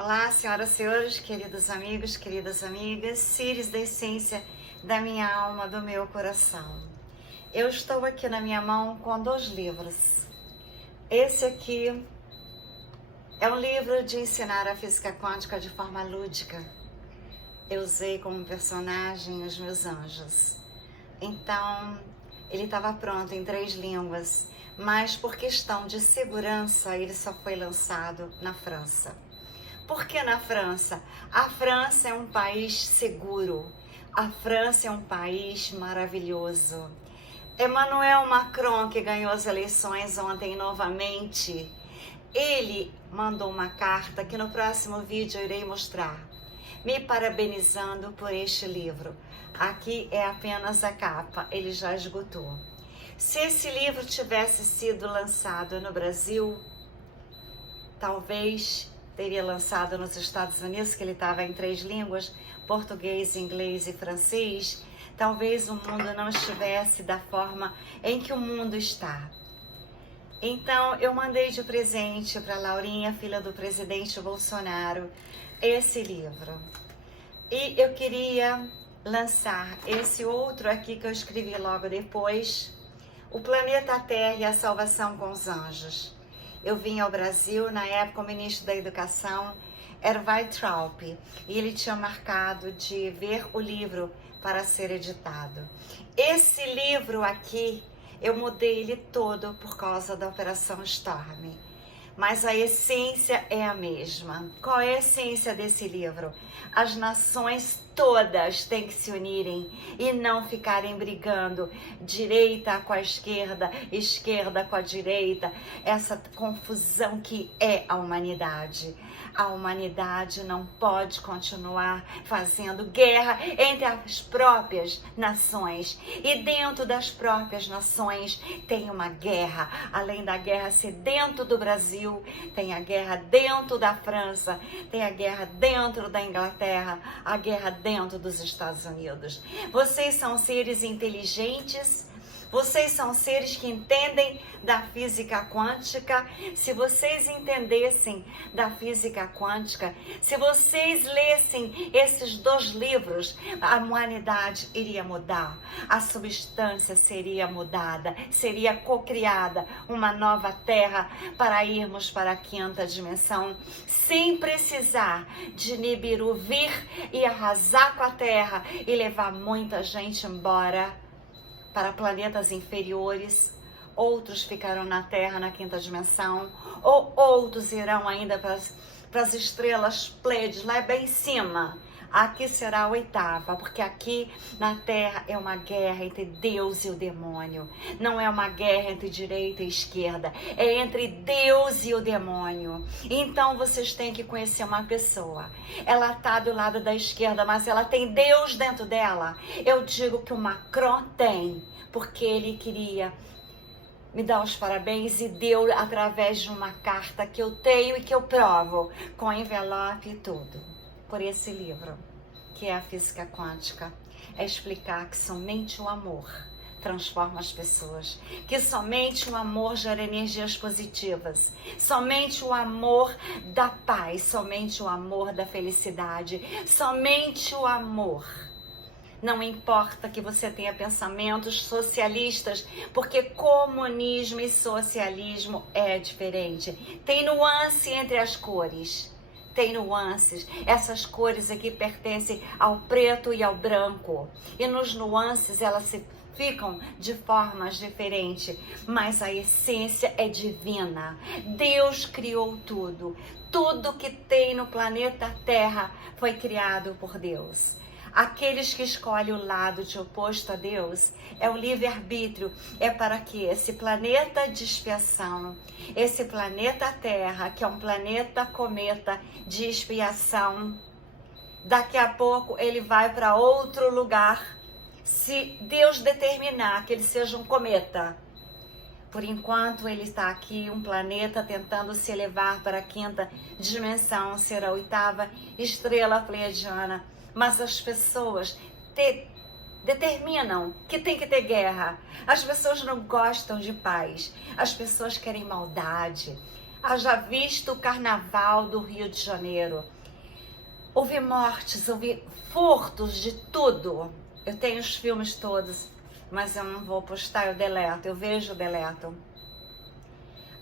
Olá, senhoras e senhores, queridos amigos, queridas amigas, seres da essência da minha alma, do meu coração. Eu estou aqui na minha mão com 2 livros. Esse aqui é um livro de ensinar a física quântica de forma lúdica. Eu usei como personagem os meus anjos. Então, ele estava pronto em 3 línguas, mas por questão de segurança, ele só foi lançado na França. Por que na França? A França é um país seguro. A França é um país maravilhoso. Emmanuel Macron, que ganhou as eleições ontem novamente, ele mandou uma carta que no próximo vídeo eu irei mostrar, me parabenizando por este livro. Aqui é apenas a capa, ele já esgotou. Se esse livro tivesse sido lançado no Brasil, talvez teria lançado nos Estados Unidos, que ele estava em 3 línguas, português, inglês e francês, talvez o mundo não estivesse da forma em que o mundo está. Então, eu mandei de presente para Laurinha, filha do presidente Bolsonaro, esse livro. E eu queria lançar esse outro aqui que eu escrevi logo depois, O Planeta Terra e a Salvação com os Anjos. Eu vim ao Brasil, na época o ministro da Educação era Weintraub, e ele tinha marcado de ver o livro para ser editado. Esse livro aqui, eu mudei ele todo por causa da Operação Storm, mas a essência é a mesma. Qual é a essência desse livro? As nações todas têm que se unirem e não ficarem brigando, direita com a esquerda, esquerda com a direita, essa confusão que é a humanidade. A humanidade não pode continuar fazendo guerra entre as próprias nações. E dentro das próprias nações tem uma guerra. Além da guerra ser dentro do Brasil, tem a guerra dentro da França, tem a guerra dentro da Inglaterra, a guerra dentro dos Estados Unidos. Vocês são seres inteligentes. Vocês são seres que entendem da física quântica. Se vocês entendessem da física quântica, se vocês lessem esses 2 livros, a humanidade iria mudar, a substância seria mudada, seria cocriada, uma nova terra para irmos para a 5ª dimensão, sem precisar de Nibiru vir e arrasar com a terra e levar muita gente embora para planetas inferiores. Outros ficarão na Terra na 5ª dimensão, ou outros irão ainda para as estrelas Pleiades, lá bem em cima. Aqui será a 8ª, porque aqui na Terra é uma guerra entre Deus e o demônio. Não é uma guerra entre direita e esquerda, é entre Deus e o demônio. Então vocês têm que conhecer uma pessoa. Ela está do lado da esquerda, mas ela tem Deus dentro dela. Eu digo que o Macron tem, porque ele queria me dar os parabéns e deu através de uma carta que eu tenho e que eu provo, com envelope e tudo, por esse livro, que é a física quântica. É explicar que somente o amor transforma as pessoas, que somente o amor gera energias positivas, somente o amor da paz, somente o amor da felicidade, somente o amor. Não importa que você tenha pensamentos socialistas, porque comunismo e socialismo é diferente. Tem nuance entre as cores. Tem nuances. Essas cores aqui pertencem ao preto e ao branco. E nos nuances elas se ficam de formas diferentes, mas a essência é divina. Deus criou tudo. Tudo que tem no planeta Terra foi criado por Deus. Aqueles que escolhem o lado de oposto a Deus, é o livre-arbítrio, é para que esse planeta de expiação, esse planeta Terra, que é um planeta cometa de expiação, daqui a pouco ele vai para outro lugar, se Deus determinar que ele seja um cometa. Por enquanto ele está aqui, um planeta tentando se elevar para a 5ª dimensão, ser a 8ª estrela pleiadiana. Mas as pessoas determinam que tem que ter guerra. As pessoas não gostam de paz. As pessoas querem maldade. Haja visto o carnaval do Rio de Janeiro. Houve mortes, houve furtos de tudo. Eu tenho os filmes todos, mas eu não vou postar, eu deleto, eu vejo, deleto.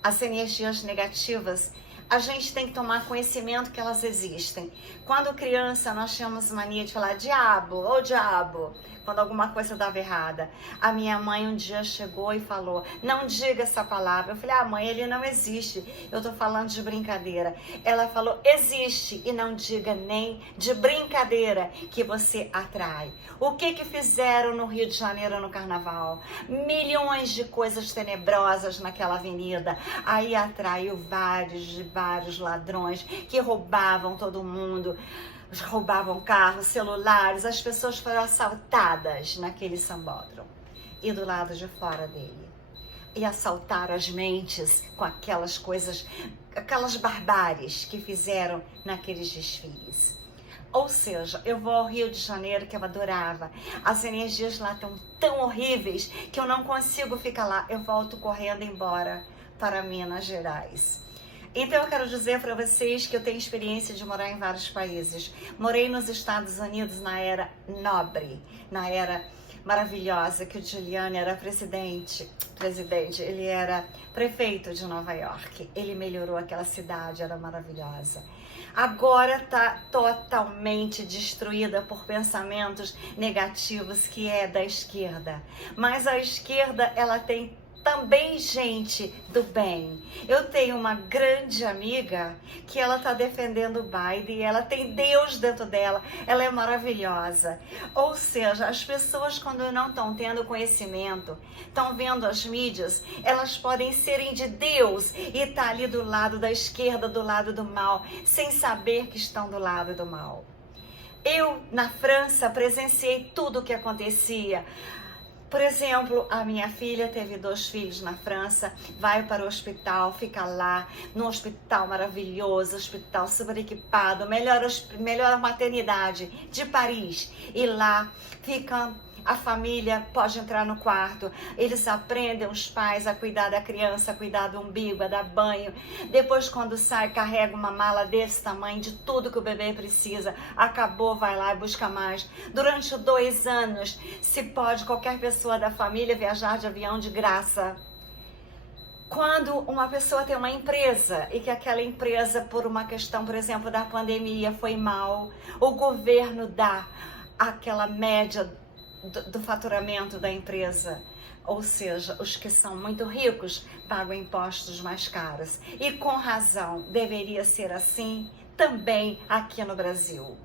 As energias negativas, a gente tem que tomar conhecimento que elas existem. Quando criança, nós tínhamos mania de falar diabo, ô diabo, quando alguma coisa dava errada. A minha mãe um dia chegou e falou, não diga essa palavra. Eu falei, mãe, ele não existe, eu tô falando de brincadeira. Ela falou, existe, e não diga nem de brincadeira que você atrai. O que fizeram no Rio de Janeiro no carnaval? Milhões de coisas tenebrosas naquela avenida. Aí atraiu vários ladrões que roubavam todo mundo. Roubavam carros, celulares, as pessoas foram assaltadas naquele sambódromo e do lado de fora dele. E assaltaram as mentes com aquelas coisas, aquelas barbáries que fizeram naqueles desfiles. Ou seja, eu vou ao Rio de Janeiro, que eu adorava. As energias lá estão tão horríveis que eu não consigo ficar lá. Eu volto correndo embora para Minas Gerais. Então eu quero dizer para vocês que eu tenho experiência de morar em vários países. Morei nos Estados Unidos na era nobre, na era maravilhosa, que o Giuliani era presidente, ele era prefeito de Nova York. Ele melhorou aquela cidade, era maravilhosa. Agora está totalmente destruída por pensamentos negativos, que é da esquerda. Mas a esquerda, ela tem também gente do bem. Eu tenho uma grande amiga que ela está defendendo o Biden, ela tem Deus dentro dela, ela é maravilhosa. Ou seja, as pessoas, quando não estão tendo conhecimento, estão vendo as mídias, elas podem serem de Deus e estar ali do lado da esquerda, do lado do mal, sem saber que estão do lado do mal. Eu, na França, presenciei tudo o que acontecia. Por exemplo, a minha filha teve 2 filhos na França, vai para o hospital, fica lá, num hospital maravilhoso, hospital super equipado, melhor maternidade de Paris. E lá fica a família, pode entrar no quarto, eles aprendem, os pais, a cuidar da criança, a cuidar do umbigo, a dar banho. Depois, quando sai, carrega uma mala desse tamanho de tudo que o bebê precisa. Acabou, vai lá e busca mais. Durante 2 anos, se pode qualquer pessoa da família viajar de avião de graça. Quando uma pessoa tem uma empresa e que aquela empresa, por uma questão, por exemplo, da pandemia, foi mal, o governo dá aquela média do faturamento da empresa, ou seja, os que são muito ricos pagam impostos mais caros, e com razão deveria ser assim também aqui no Brasil.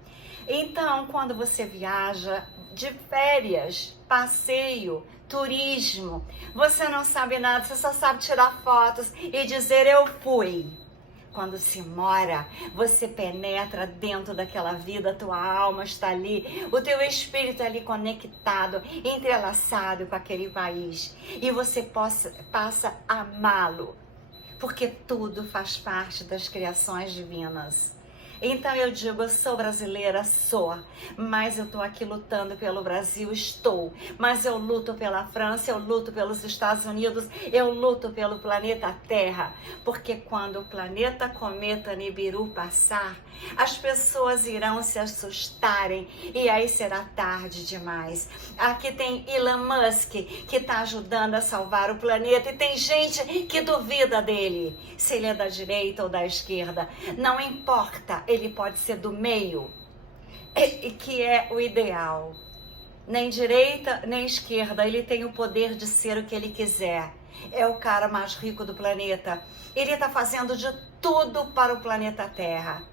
Então, quando você viaja de férias, passeio, turismo, você não sabe nada, você só sabe tirar fotos e dizer eu fui. Quando se mora, você penetra dentro daquela vida, a tua alma está ali, o teu espírito ali conectado, entrelaçado com aquele país. E você passa a amá-lo, porque tudo faz parte das criações divinas. Então eu digo, eu sou brasileira, sou, mas eu estou aqui lutando pelo Brasil, estou, mas eu luto pela França, eu luto pelos Estados Unidos, eu luto pelo planeta Terra, porque quando o planeta Cometa Nibiru passar, as pessoas irão se assustarem e aí será tarde demais. Aqui tem Elon Musk, que está ajudando a salvar o planeta, e tem gente que duvida dele, se ele é da direita ou da esquerda, não importa. Ele pode ser do meio, que é o ideal. Nem direita, nem esquerda. Ele tem o poder de ser o que ele quiser. É o cara mais rico do planeta. Ele está fazendo de tudo para o planeta Terra.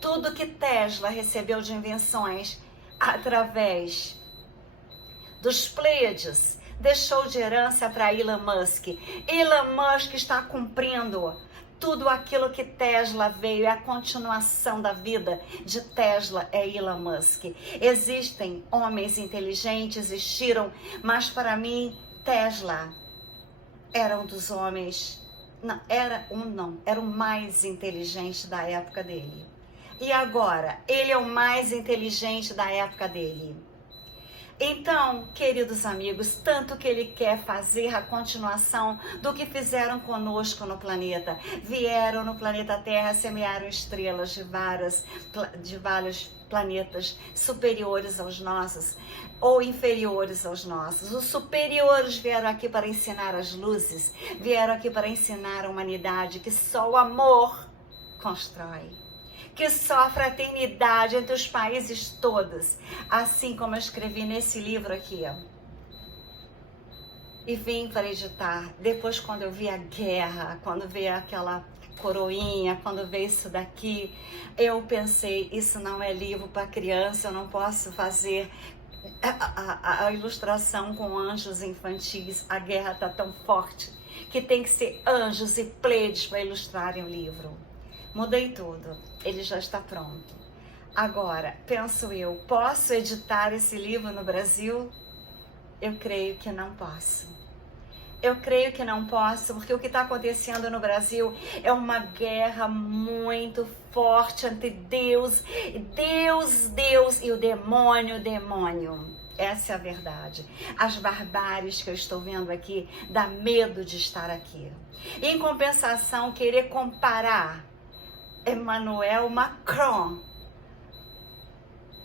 Tudo que Tesla recebeu de invenções através dos Pleiades, deixou de herança para Elon Musk. Elon Musk está cumprindo tudo aquilo que Tesla veio, é a continuação da vida de Tesla, é Elon Musk. Existem homens inteligentes, existiram, mas para mim, Tesla era um dos homens, não, era o mais inteligente da época dele. E agora, ele é o mais inteligente da época dele. Então, queridos amigos, tanto que ele quer fazer a continuação do que fizeram conosco no planeta. Vieram no planeta Terra, semearam estrelas de vários planetas superiores aos nossos ou inferiores aos nossos. Os superiores vieram aqui para ensinar as luzes, vieram aqui para ensinar a humanidade que só o amor constrói, que só a fraternidade entre os países todos, assim como eu escrevi nesse livro aqui, ó. E vim para editar. Depois, quando eu vi a guerra, quando veio aquela coroinha, quando veio isso daqui, eu pensei, isso não é livro para criança, eu não posso fazer a ilustração com anjos infantis. A guerra está tão forte que tem que ser anjos e pleiades para ilustrarem o livro. Mudei tudo, ele já está pronto. Agora, penso eu, posso editar esse livro no Brasil? Eu creio que não posso. Eu creio que não posso, porque o que está acontecendo no Brasil é uma guerra muito forte entre Deus e o demônio. Essa é a verdade. As barbáries que eu estou vendo aqui, dá medo de estar aqui. Em compensação, querer comparar Emmanuel Macron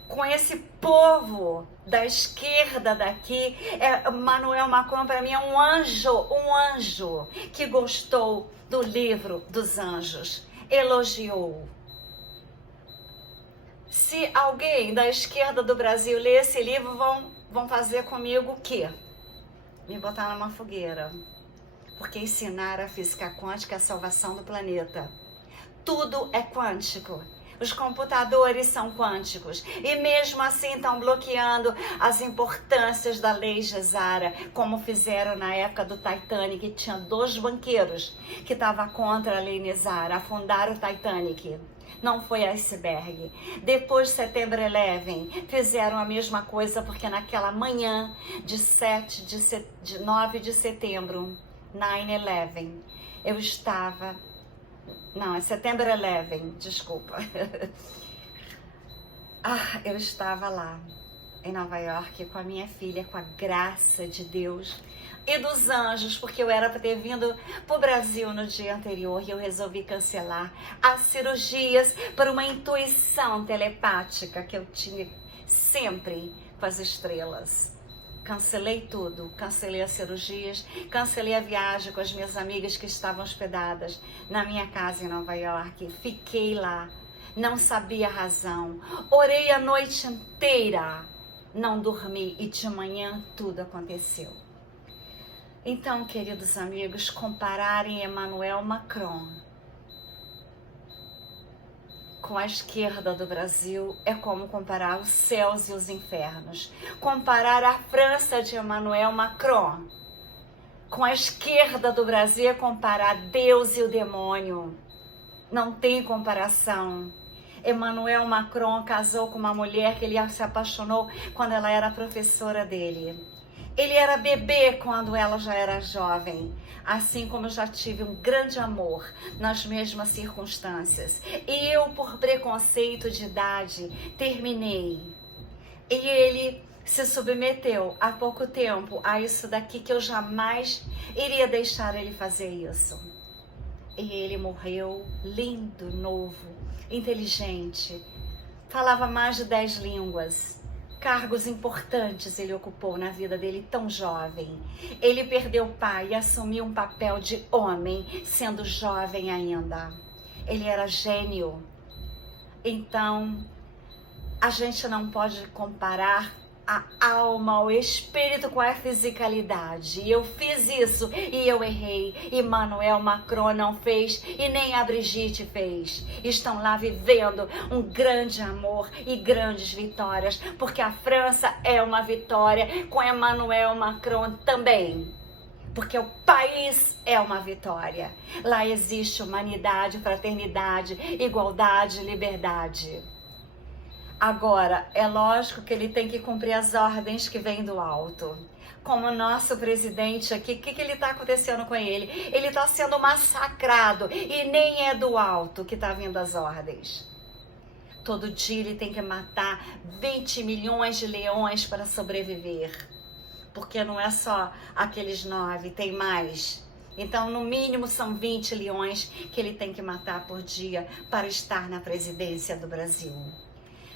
com esse povo da esquerda daqui, Emmanuel Macron para mim é um anjo que gostou do livro dos anjos, elogiou. Se alguém da esquerda do Brasil ler esse livro, vão fazer comigo o quê? Me botar numa fogueira, porque ensinar a física quântica é a salvação do planeta. Tudo é quântico. Os computadores são quânticos e mesmo assim estão bloqueando as importâncias da lei Gesara, como fizeram na época do Titanic. Tinha 2 banqueiros que estavam contra a lei Gesara, afundaram o Titanic. Não foi iceberg. Depois de Setembro 11, fizeram a mesma coisa, porque naquela manhã de 9 de setembro, 9/11, eu estava... Não, é Setembro 11, desculpa. Eu estava lá, em Nova York, com a minha filha, com a graça de Deus e dos anjos, porque eu era para ter vindo para o Brasil no dia anterior e eu resolvi cancelar as cirurgias por uma intuição telepática que eu tinha sempre com as estrelas. Cancelei tudo, cancelei as cirurgias, cancelei a viagem com as minhas amigas que estavam hospedadas na minha casa em Nova York. Fiquei lá, não sabia a razão, orei a noite inteira, não dormi e de manhã tudo aconteceu. Então, queridos amigos, compararem Emmanuel Macron com a esquerda do Brasil é como comparar os céus e os infernos. Comparar a França de Emmanuel Macron com a esquerda do Brasil é comparar Deus e o demônio. Não tem comparação. Emmanuel Macron casou com uma mulher que ele se apaixonou quando ela era professora dele. Ele era bebê quando ela já era jovem, assim como eu já tive um grande amor nas mesmas circunstâncias. E eu, por preconceito de idade, terminei. E ele se submeteu há pouco tempo a isso daqui, que eu jamais iria deixar ele fazer isso. E ele morreu lindo, novo, inteligente, falava mais de 10 línguas. Cargos importantes ele ocupou na vida dele tão jovem. Ele perdeu o pai e assumiu um papel de homem, sendo jovem ainda. Ele era gênio. Então, a gente não pode comparar a alma, o espírito com a fisicalidade. Eu fiz isso e eu errei. Emmanuel Macron não fez e nem a Brigitte fez. Estão lá vivendo um grande amor e grandes vitórias, porque a França é uma vitória com Emmanuel Macron também. Porque o país é uma vitória. Lá existe humanidade, fraternidade, igualdade, liberdade. Agora, é lógico que ele tem que cumprir as ordens que vêm do alto. Como o nosso presidente aqui, o que ele está acontecendo com ele? Ele está sendo massacrado e nem é do alto que está vindo as ordens. Todo dia ele tem que matar 20 milhões de leões para sobreviver. Porque não é só aqueles 9, tem mais. Então, no mínimo, são 20 leões que ele tem que matar por dia para estar na presidência do Brasil.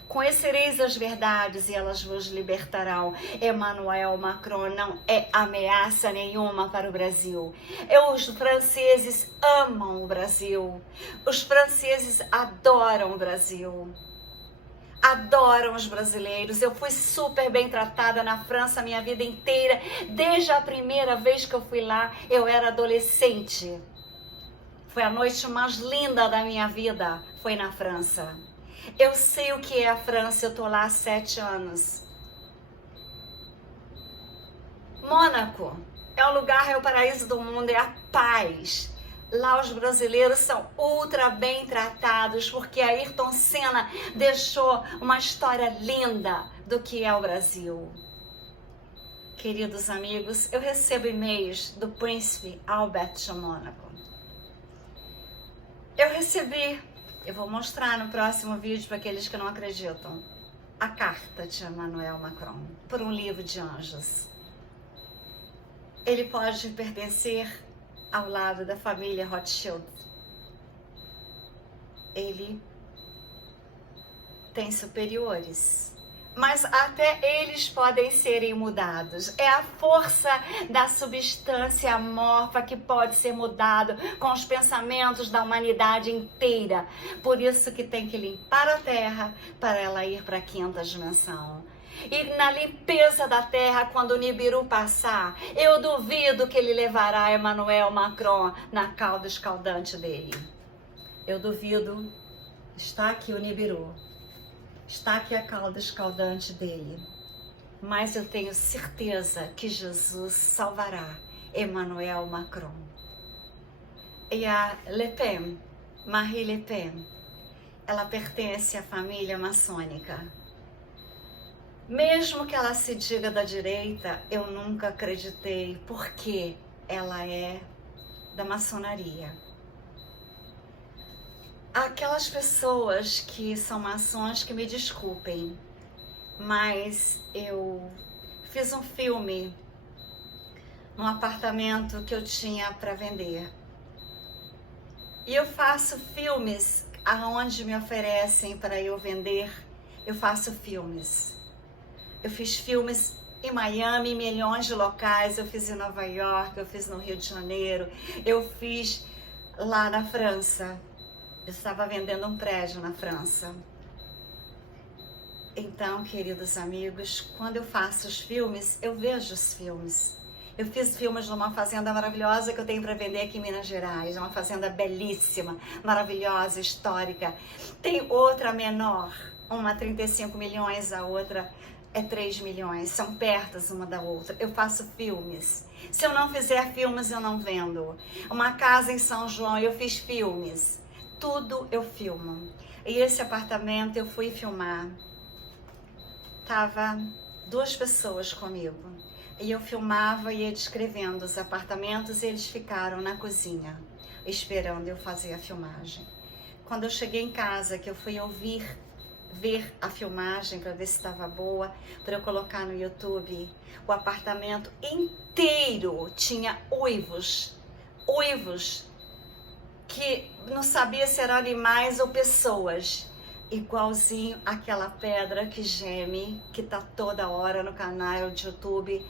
Conhecereis as verdades e elas vos libertarão. Emmanuel Macron não é ameaça nenhuma para o Brasil. Os franceses amam o Brasil. Os franceses adoram o Brasil. Adoram os brasileiros. Eu fui super bem tratada na França a minha vida inteira. Desde a primeira vez que eu fui lá, eu era adolescente. Foi a noite mais linda da minha vida, foi na França. Eu sei o que é a França, eu tô lá há 7 anos. Mônaco é o lugar, é o paraíso do mundo, é a paz. Lá os brasileiros são ultra bem tratados, porque Ayrton Senna deixou uma história linda do que é o Brasil. Queridos amigos, eu recebo e-mails do príncipe Albert de Mônaco. Eu recebi, eu vou mostrar no próximo vídeo para aqueles que não acreditam, a carta de Emmanuel Macron, por um livro de anjos. Ele pode pertencer ao lado da família Rothschild. Ele tem superiores, mas até eles podem serem mudados. É a força da substância amorfa que pode ser mudado com os pensamentos da humanidade inteira. Por isso que tem que limpar a Terra para ela ir para a 5ª dimensão. E na limpeza da terra, quando o Nibiru passar, eu duvido que ele levará Emmanuel Macron na cauda escaldante dele. Eu duvido. Está aqui o Nibiru. Está aqui a cauda escaldante dele. Mas eu tenho certeza que Jesus salvará Emmanuel Macron. E a Le Pen, Marie Le Pen, ela pertence à família maçônica. Mesmo que ela se diga da direita, eu nunca acreditei, porque ela é da maçonaria. Aquelas pessoas que são maçons, que me desculpem, mas eu fiz um filme num apartamento que eu tinha para vender. E eu faço filmes aonde me oferecem para eu vender, eu faço filmes. Eu fiz filmes em Miami, em milhões de locais, eu fiz em Nova York, eu fiz no Rio de Janeiro, eu fiz lá na França. Eu estava vendendo um prédio na França. Então, queridos amigos, quando eu faço os filmes, eu vejo os filmes. Eu fiz filmes numa fazenda maravilhosa que eu tenho para vender aqui em Minas Gerais, uma fazenda belíssima, maravilhosa, histórica. Tem outra menor, uma 35 milhões, a outra é 3 milhões, são pertas uma da outra. Eu faço filmes. Se eu não fizer filmes, eu não vendo. Uma casa em São João, eu fiz filmes. Tudo eu filmo. E esse apartamento eu fui filmar. Tava 2 pessoas comigo. E eu filmava e ia descrevendo os apartamentos e eles ficaram na cozinha, esperando eu fazer a filmagem. Quando eu cheguei em casa, que eu fui ver a filmagem para ver se estava boa, para eu colocar no YouTube, o apartamento inteiro tinha uivos que não sabia se eram animais ou pessoas, igualzinho aquela pedra que geme, que tá toda hora no canal de YouTube,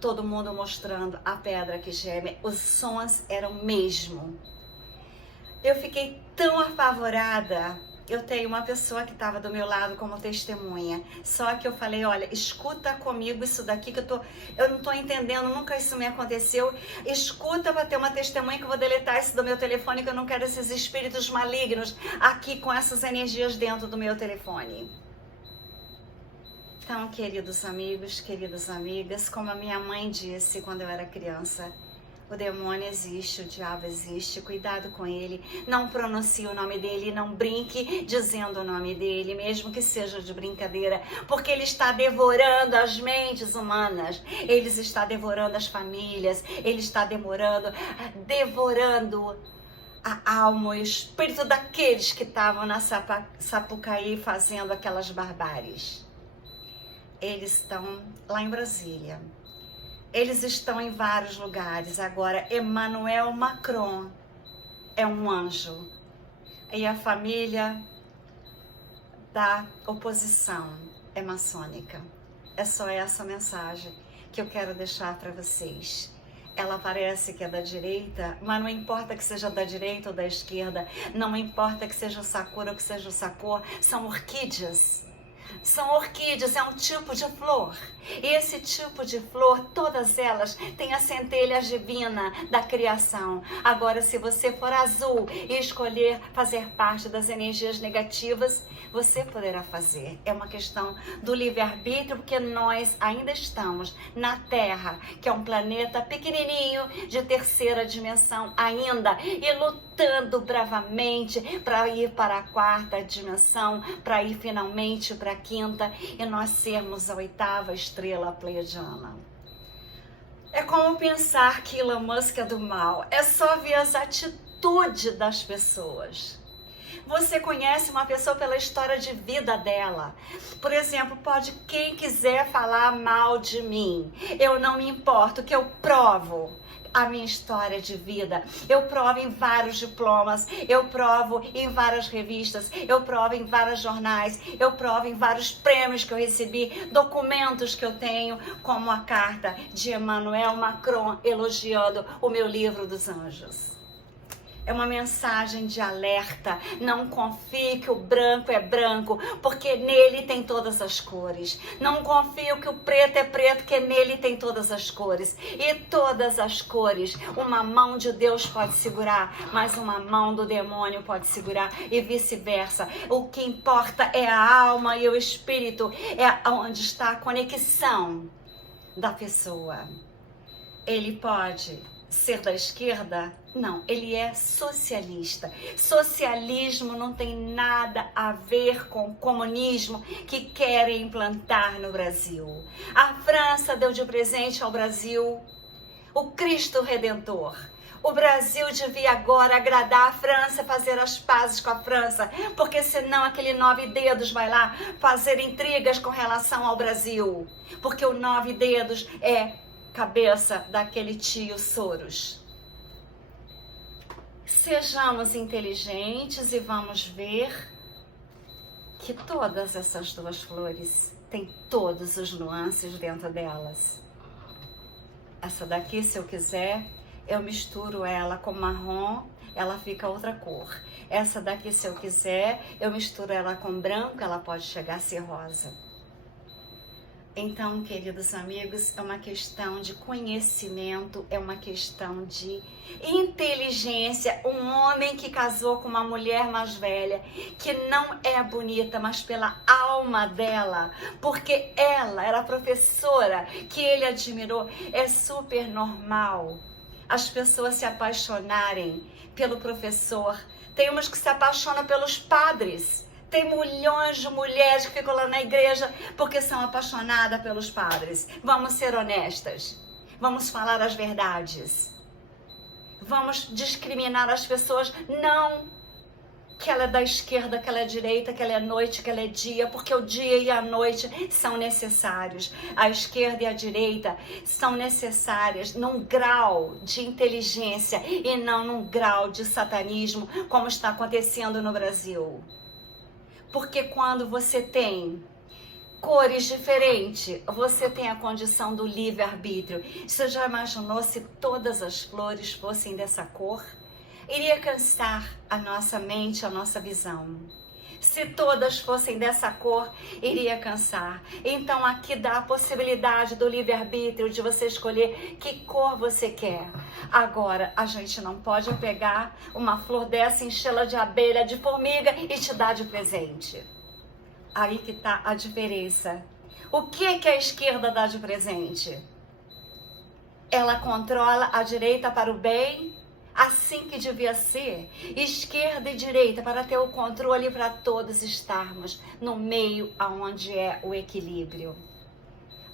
todo mundo mostrando a pedra que geme, os sons eram o mesmo. Eu fiquei tão apavorada. Eu tenho uma pessoa que estava do meu lado como testemunha, só que eu falei, olha, escuta comigo isso daqui que eu não estou entendendo, nunca isso me aconteceu, escuta para ter uma testemunha que eu vou deletar isso do meu telefone, que eu não quero esses espíritos malignos aqui com essas energias dentro do meu telefone. Então, queridos amigos, queridas amigas, como a minha mãe disse quando eu era criança, o demônio existe, o diabo existe, cuidado com ele, não pronuncie o nome dele, não brinque dizendo o nome dele, mesmo que seja de brincadeira, porque ele está devorando as mentes humanas, ele está devorando as famílias, ele está devorando a alma, o espírito daqueles que estavam na Sapucaí fazendo aquelas barbáries. Eles estão lá em Brasília. Eles estão em vários lugares. Agora, Emmanuel Macron é um anjo. E a família da oposição é maçônica. É só essa mensagem que eu quero deixar para vocês. Ela parece que é da direita, mas não importa que seja da direita ou da esquerda, não importa que seja o Sakura ou que seja o Sakura, são orquídeas. São orquídeas, é um tipo de flor. E esse tipo de flor, todas elas têm a centelha divina da criação. Agora, se você for azul e escolher fazer parte das energias negativas, você poderá fazer. É uma questão do livre-arbítrio, porque nós ainda estamos na Terra, que é um planeta pequenininho, de terceira dimensão ainda, e lutando bravamente para ir para a quarta dimensão, para ir finalmente para a quinta, e nós sermos a oitava estrela pleiadiana. É como pensar que Elon Musk é do mal. É só ver as atitudes das pessoas. Você conhece uma pessoa pela história de vida dela. Por exemplo, pode quem quiser falar mal de mim. Eu não me importo, que eu provo a minha história de vida. Eu provo em vários diplomas, eu provo em várias revistas, eu provo em vários jornais, eu provo em vários prêmios que eu recebi, documentos que eu tenho, como a carta de Emmanuel Macron elogiando o meu livro dos anjos. É uma mensagem de alerta. Não confie que o branco é branco, porque nele tem todas as cores. Não confie que o preto é preto, porque nele tem todas as cores. E todas as cores, uma mão de Deus pode segurar, mas uma mão do demônio pode segurar, e vice-versa. O que importa é a alma e o espírito, é onde está a conexão da pessoa. Ele pode ser da esquerda? Não, ele é socialista. Socialismo não tem nada a ver com o comunismo que querem implantar no Brasil. A França deu de presente ao Brasil o Cristo Redentor. O Brasil devia agora agradar a França, fazer as pazes com a França, porque senão aquele 9 dedos vai lá fazer intrigas com relação ao Brasil. Porque o 9 dedos é cabeça daquele tio Soros. Sejamos inteligentes e vamos ver que todas essas duas flores têm todos os nuances dentro delas. Essa daqui, se eu quiser, eu misturo ela com marrom, ela fica outra cor. Essa daqui, se eu quiser, eu misturo ela com branco, ela pode chegar a ser rosa. Então, queridos amigos, é uma questão de conhecimento, é uma questão de inteligência. Um homem que casou com uma mulher mais velha, que não é bonita, mas pela alma dela, porque ela era a professora que ele admirou, é super normal as pessoas se apaixonarem pelo professor. Tem umas que se apaixonam pelos padres. Tem milhões de mulheres que ficam lá na igreja porque são apaixonadas pelos padres. Vamos ser honestas. Vamos falar as verdades. Vamos discriminar as pessoas. Não que ela é da esquerda, que ela é direita, que ela é noite, que ela é dia, porque o dia e a noite são necessários. A esquerda e a direita são necessárias num grau de inteligência e não num grau de satanismo, como está acontecendo no Brasil. Porque quando você tem cores diferentes, você tem a condição do livre-arbítrio. Você já imaginou se todas as flores fossem dessa cor? Iria cansar a nossa mente, a nossa visão. Se todas fossem dessa cor, iria cansar. Então aqui dá a possibilidade do livre-arbítrio, de você escolher que cor você quer. Agora, a gente não pode pegar uma flor dessa, enchê-la de abelha, de formiga e te dar de presente. Aí que tá a diferença. O que a esquerda dá de presente? Ela controla a direita para o bem, assim que devia ser, esquerda e direita, para ter o controle, para todos estarmos no meio aonde é o equilíbrio.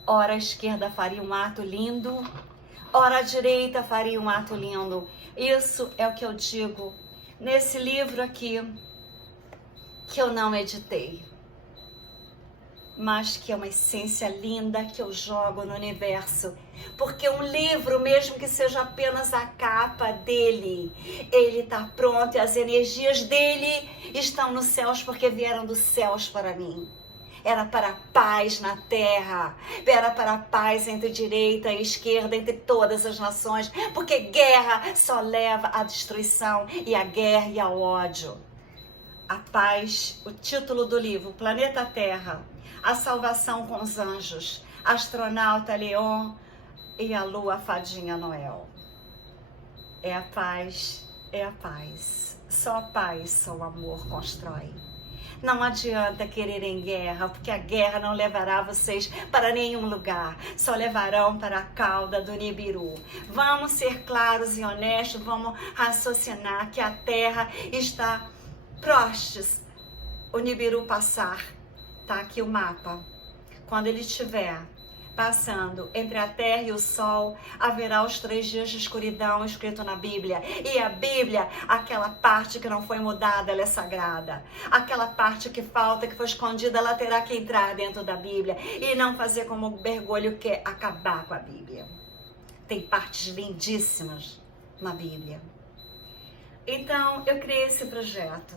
Ora a esquerda faria um ato lindo, ora a direita faria um ato lindo. Isso é o que eu digo nesse livro aqui, que eu não editei, mas que é uma essência linda que eu jogo no universo. Porque um livro, mesmo que seja apenas a capa dele, ele está pronto e as energias dele estão nos céus porque vieram dos céus para mim. Era para a paz na terra, era para a paz entre direita e esquerda, entre todas as nações, porque guerra só leva à destruição e à guerra e ao ódio. A paz, o título do livro, Planeta Terra, a salvação com os anjos, astronauta Leon e a lua fadinha Noel. É a paz, é a paz. Só a paz, só o amor constrói. Não adianta quererem guerra, porque a guerra não levará vocês para nenhum lugar, só levarão para a cauda do Nibiru. Vamos ser claros e honestos, vamos raciocinar que a Terra está prestes o Nibiru passar. Tá aqui o mapa. Quando ele estiver passando entre a terra e o sol, haverá os 3 dias de escuridão escrito na Bíblia. E a Bíblia, aquela parte que não foi mudada, ela é sagrada. Aquela parte que falta, que foi escondida, ela terá que entrar dentro da Bíblia e não fazer como o Bergoglio quer, acabar com a Bíblia. Tem partes lindíssimas na Bíblia. Então, eu criei esse projeto.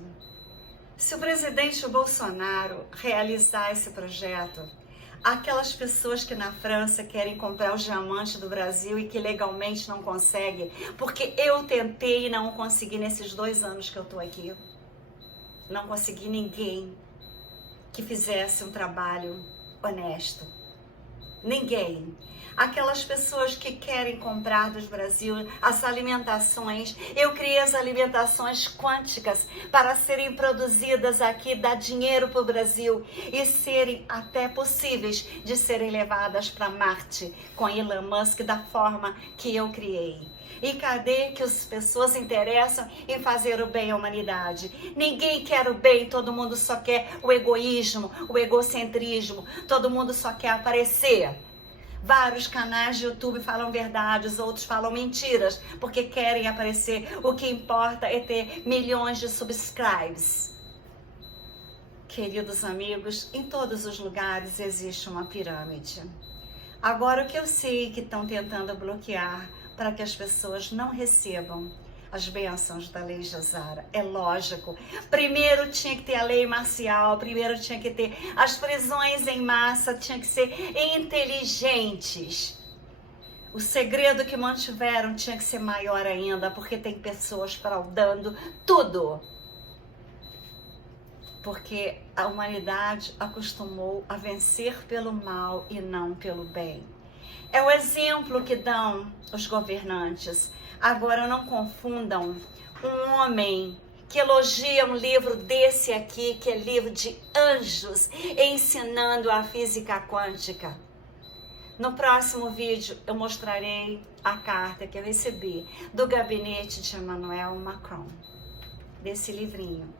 Se o presidente Bolsonaro realizar esse projeto, aquelas pessoas que na França querem comprar os diamantes do Brasil e que legalmente não conseguem, porque eu tentei e não consegui nesses 2 anos que eu tô aqui. Não consegui ninguém que fizesse um trabalho honesto. Ninguém. Aquelas pessoas que querem comprar do Brasil as alimentações, eu criei as alimentações quânticas para serem produzidas aqui, dar dinheiro para o Brasil e serem até possíveis de serem levadas para Marte com Elon Musk da forma que eu criei. E cadê que as pessoas interessam em fazer o bem à humanidade? Ninguém quer o bem, todo mundo só quer o egoísmo, o egocentrismo, todo mundo só quer aparecer. Vários canais de YouTube falam verdades, outros falam mentiras, porque querem aparecer. O que importa é ter milhões de subscribes. Queridos amigos, em todos os lugares existe uma pirâmide. Agora, o que eu sei que estão tentando bloquear para que as pessoas não recebam as bênçãos da lei Jazara. É lógico. Primeiro tinha que ter a lei marcial, primeiro tinha que ter as prisões em massa, tinha que ser inteligentes. O segredo que mantiveram tinha que ser maior ainda, porque tem pessoas fraudando tudo. Porque a humanidade acostumou a vencer pelo mal e não pelo bem. É o exemplo que dão os governantes. Agora não confundam um homem que elogia um livro desse aqui, que é livro de anjos, ensinando a física quântica. No próximo vídeo eu mostrarei a carta que eu recebi do gabinete de Emmanuel Macron, desse livrinho,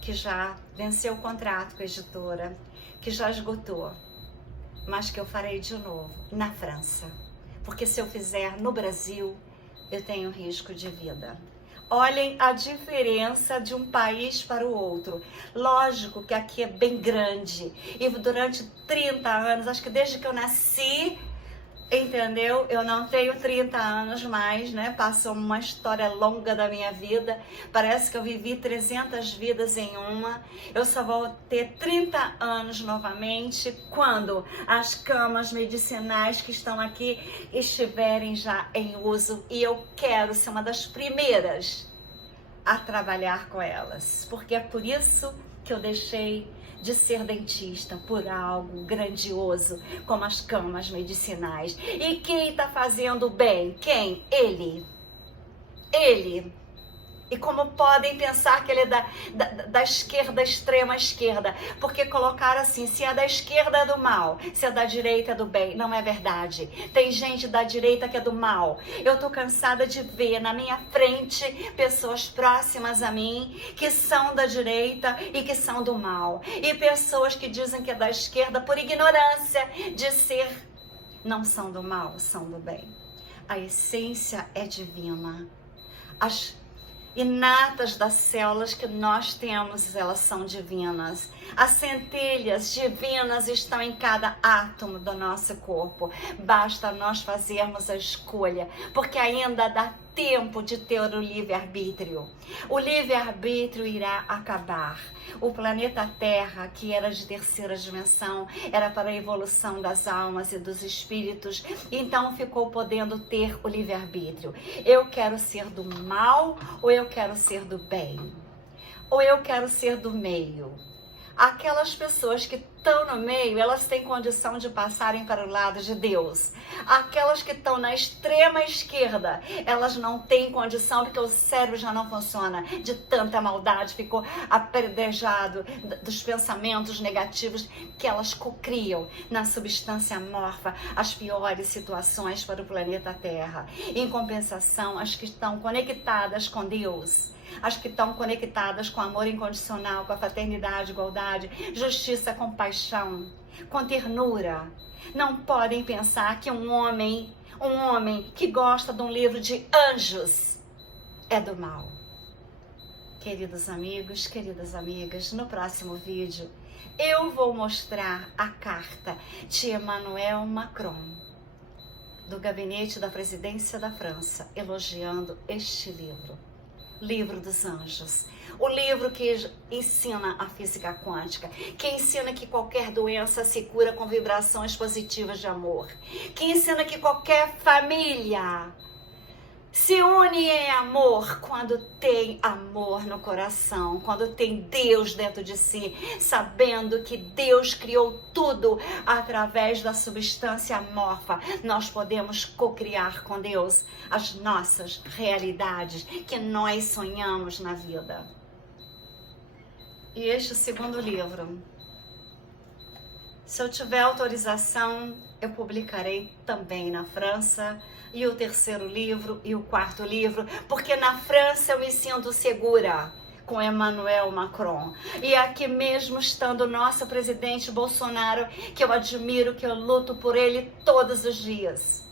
que já venceu o contrato com a editora, que já esgotou, mas que eu farei de novo na França, porque se eu fizer no Brasil, eu tenho risco de vida. Olhem a diferença de um país para o outro. Lógico que aqui é bem grande. E durante 30 anos, acho que desde que eu nasci, entendeu? Eu não tenho 30 anos mais, né? Passou uma história longa da minha vida. Parece que eu vivi 300 vidas em uma. Eu só vou ter 30 anos novamente quando as camas medicinais que estão aqui estiverem já em uso. E eu quero ser uma das primeiras a trabalhar com elas. Porque é por isso que eu deixei de ser dentista, por algo grandioso, como as camas medicinais. E quem está fazendo bem? Quem? Ele. Ele. E como podem pensar que ele é da esquerda, extrema esquerda? Porque colocaram assim, se é da esquerda é do mal, se é da direita é do bem. Não é verdade. Tem gente da direita que é do mal. Eu tô cansada de ver na minha frente pessoas próximas a mim que são da direita e que são do mal. E pessoas que dizem que é da esquerda por ignorância de ser. Não são do mal, são do bem. A essência é divina. inatas das células que nós temos, elas são divinas. As centelhas divinas estão em cada átomo do nosso corpo. Basta nós fazermos a escolha, porque ainda dá tempo de ter o livre-arbítrio. O livre-arbítrio irá acabar. O planeta Terra, que era de terceira dimensão, era para a evolução das almas e dos espíritos, então ficou podendo ter o livre-arbítrio. Eu quero ser do mal ou eu quero ser do bem? Ou eu quero ser do meio? Aquelas pessoas que estão no meio, elas têm condição de passarem para o lado de Deus. Aquelas que estão na extrema esquerda, elas não têm condição porque o cérebro já não funciona de tanta maldade, ficou apedrejado dos pensamentos negativos que elas cocriam na substância amorfa as piores situações para o planeta Terra. Em compensação, as que estão conectadas com Deus, as que estão conectadas com amor incondicional, com a fraternidade, igualdade, justiça, compaixão, com ternura, não podem pensar que um homem que gosta de um livro de anjos é do mal. Queridos amigos, queridas amigas, no próximo vídeo eu vou mostrar a carta de Emmanuel Macron, do gabinete da presidência da França, elogiando este Livro dos Anjos, o livro que ensina a física quântica, que ensina que qualquer doença se cura com vibrações positivas de amor, que ensina que qualquer família se une em amor quando tem amor no coração, quando tem Deus dentro de si, sabendo que Deus criou tudo através da substância amorfa. Nós podemos cocriar com Deus as nossas realidades que nós sonhamos na vida. E este segundo livro, se eu tiver autorização, eu publicarei também na França, e o terceiro livro e o quarto livro, porque na França eu me sinto segura com Emmanuel Macron. E aqui mesmo estando o nosso presidente Bolsonaro, que eu admiro, que eu luto por ele todos os dias.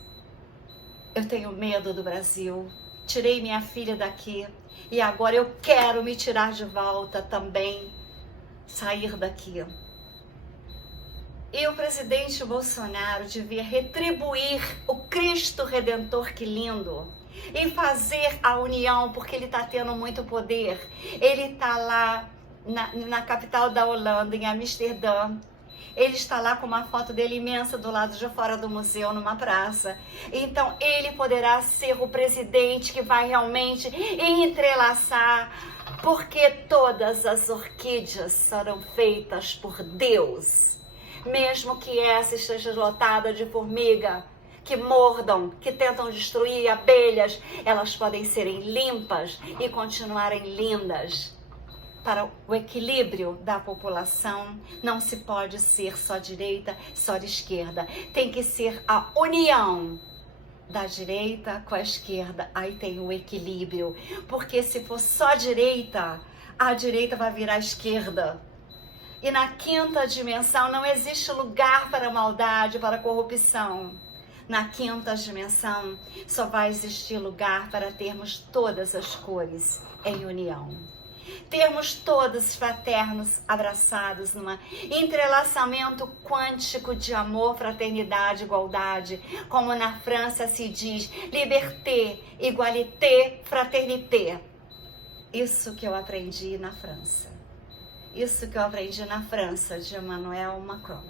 Eu tenho medo do Brasil, tirei minha filha daqui e agora eu quero me tirar de volta também, sair daqui. E o presidente Bolsonaro devia retribuir o Cristo Redentor, que lindo, e fazer a união, porque ele está tendo muito poder. Ele está lá na capital da Holanda, em Amsterdã. Ele está lá com uma foto dele imensa do lado de fora do museu, numa praça. Então ele poderá ser o presidente que vai realmente entrelaçar, porque todas as orquídeas serão feitas por Deus. Mesmo que essa esteja lotada de formiga, que mordam, que tentam destruir abelhas, elas podem serem limpas e continuarem lindas. Para o equilíbrio da população, não se pode ser só direita, só esquerda. Tem que ser a união da direita com a esquerda. Aí tem o equilíbrio. Porque se for só direita, a direita vai virar esquerda. E na quinta dimensão não existe lugar para maldade, para corrupção. Na quinta dimensão só vai existir lugar para termos todas as cores em união. Termos todos fraternos abraçados num entrelaçamento quântico de amor, fraternidade, igualdade. Como na França se diz, liberté, igualité, fraternité. Isso que eu aprendi na França. Isso que eu aprendi na França, de Emmanuel Macron.